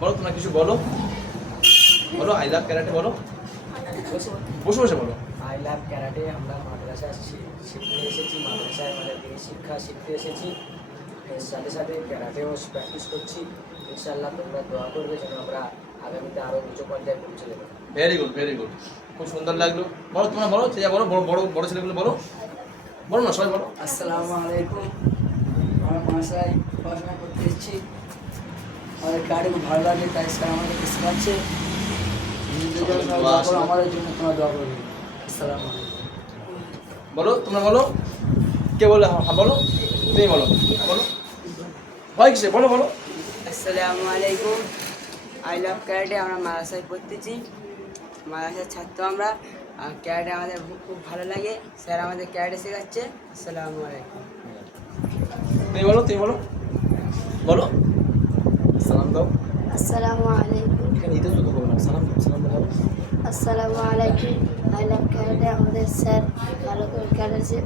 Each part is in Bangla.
বলো তোমরা কিছু বলো, বলো আই লাভ ক্যারাটে বলো, বসে বসে বলো। আই লাভ ক্যারাটে আমরা মাদ্রাসা শিখতে এসেছি, মাদ্রাসায় আমাদের দিনী শিক্ষা শিখতে এসেছি, এর সাথে সাথে ক্যারাটেও প্র্যাকটিস করছি। ইনশাআল্লাহ তোমরা দোয়া করবে যেন আমরা আগামীতে আরও উচ্চ পর্যায়ে পৌঁছে দেবো। ভেরি গুড ভেরি গুড, খুব সুন্দর লাগলো। বলো তোমরা বলো, যা বলো, বড় বড় বড় ছেলেগুলো বলো, বলো না সবাই বলো। আসসালামু আলাইকুম, আমরা মাদ্রাসায় পড়াশোনা করতে এসেছি, আমাদের ক্যারাটে খুব ভালো লাগে, তাই স্যার আমাদেরকে শেখাচ্ছে। আমাদের জন্য তোমরা দোয়া করবে। আসসালামু আলাইকুম। বলো তোমরা বলো, কে বলো? হ্যাঁ বলো, তুমি বলো, হ্যাঁ বলো, ভয় কিসে, বলো বলো। আসসালামু আলাইকুম, আই লাভ ক্যারাটে। আমরা মাদ্রাসায় পড়তেছি, মাদ্রাসার ছাত্র আমরা। ক্যারাটে আমাদের খুব ভালো লাগে, স্যার আমাদের ক্যারাটে শেখাচ্ছে। আসসালামু আলাইকুম। তুমি বলো, তুমি বলো, বলো সালাম দাও। আসসালামু আলাইকুম। এখানে ইতে শুধু বলো না, সালাম সালাম দাও। আসসালামু আলাইকুম। I love karate. আমাদের স্যার ভালো করে ক্যারাটে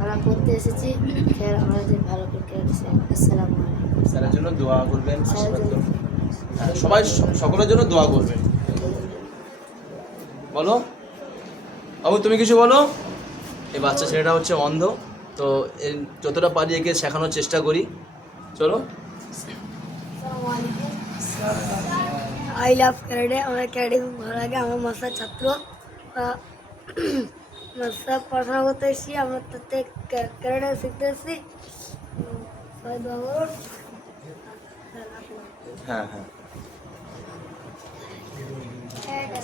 আমরা পড়তে এসেছি, স্যার আমাদের ভালো করে ক্যারাটে শেখান। আসসালামু আলাইকুম। স্যারের জন্য দোয়া করবেন, স্যারের আশীর্বাদ জন্য করবেন। হ্যাঁ, সবাই সকলের জন্য দোয়া করবেন। বলো বাবু, তুমি কিছু বলো। এই বাচ্চা ছেলেটা হচ্ছে অন্ধ, তো এর যতটা পারি একে শেখানোর চেষ্টা করি। চলো। আসসালামু আলাইকুম। I love karate. আমার ক্যারাটে খুব ভালো লাগে, আমার মাস্টার ছাত্র মাস্টার পড়াশোনা করতে এসেছি, আমরা তাতে ক্যারাটে শিখতে এসেছি। সবাই দোয়া করুন। হ্যাঁ হ্যাঁ। ক্যারাটে।